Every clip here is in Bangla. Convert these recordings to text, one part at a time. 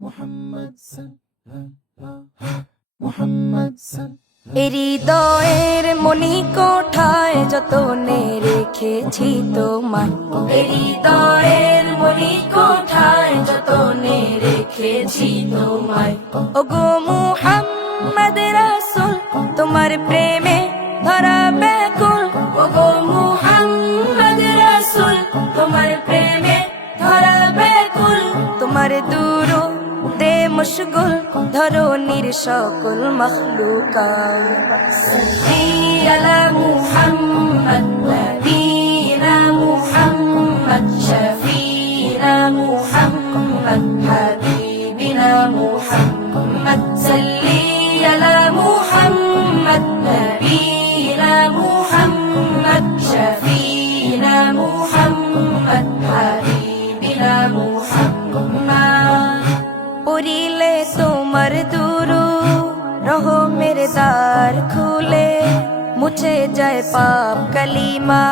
Muhammad sallallahu Muhammad হৃদয়ের মনি কোঠায় যতনে রেখেছি তোমায়, হৃদয়ের মনি কোঠায় যতনে রেখেছি তোমায়। ওগো মুহাম্মদ রাসূল তোমার প্রেমে ধরা ব্যাকুল, ওগো মুহাম্মদ রাসূল তোমার প্রেমে ধরা ব্যাকুল। তোমার দুরূদে মশগুল ধরনীর সকল মখলুকাত। সাল্লি আলা মুহাম্মদ নবীনা মুহাম্মদ শফীনা মুহাম্মদ হাবিবিনা মুহাম্মদ। সাল্লি আলা মুহাম্মদ নবীনা মুহাম্মদ শফীনা মুহাম্মদ হাবিবিনা মুহাম্মদ। পড়িলে তোমার দুরূদ রহমের দ্বার খুলে, মুছে যায় পাপ কালিমা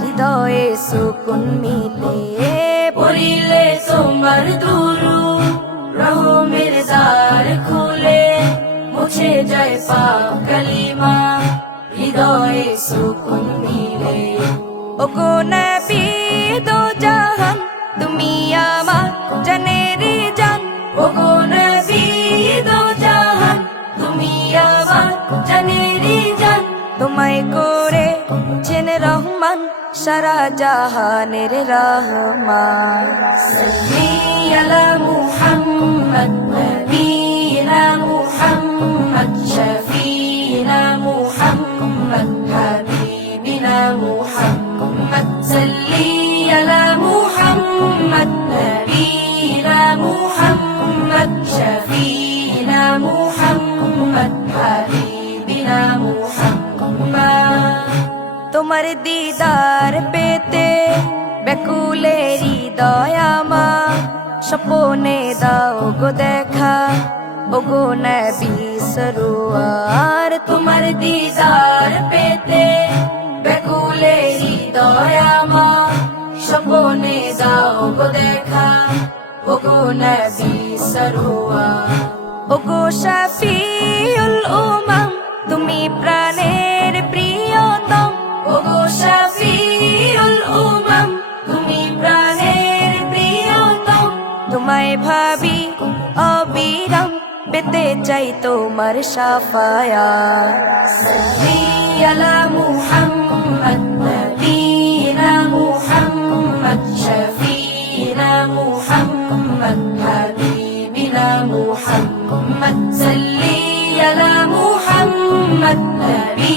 হৃদয়ে সুকুন মিলে। পড়িলে তোমার দুরূদ রহমের দ্বার খুলে, মুছে যায় পাপ কালিমা হৃদয়ে সুকুন মিলে। ওগো নবী দো জাহান তুমি আমার জানের জান, ওগো নবী দো জাহান তুমি আমার জানের জান। তোমায় করে চেন রহমান সারা জাহানের রহমান। সাল্লি আলা মুহাম্মদ নবীনা মুহাম্মদ শফীনা মুহাম্মদ হাবিবিনা মুহাম্মদ। সাল্লি আলা মুহাম্মদ নবীনা মুহাম্মদ শফীনা মুহাম্মদ হাবিবিনা মুহাম্মদ। তোমার দিদার পেতে ব্যাকুলে হৃদয় আমার, স্বপনে দাও গো দেখা ওগো নবী সরোয়ার। তোমার দিদার পেতে ব্যাকুলে হৃদয় আমার, স্বপনে দাও গো দেখা ওগো নবী সরোয়ার। ওগো শফিউল উমাম তুমি প্রাণের প্রিয়তম, ওগো শফিউল উমাম তুমি প্রাণের প্রিয়তম। তোমায় ভাবি অবিরাম পেতে চাই তোমার শাফায়াত। সাল্লি আলা মুহাম্মদ নবীনা মুহাম্মদ শফীনা মুহাম্মদ হাবিবিনা মুহাম্মদ। সাল্লি আলা মুহাম্মদ নবী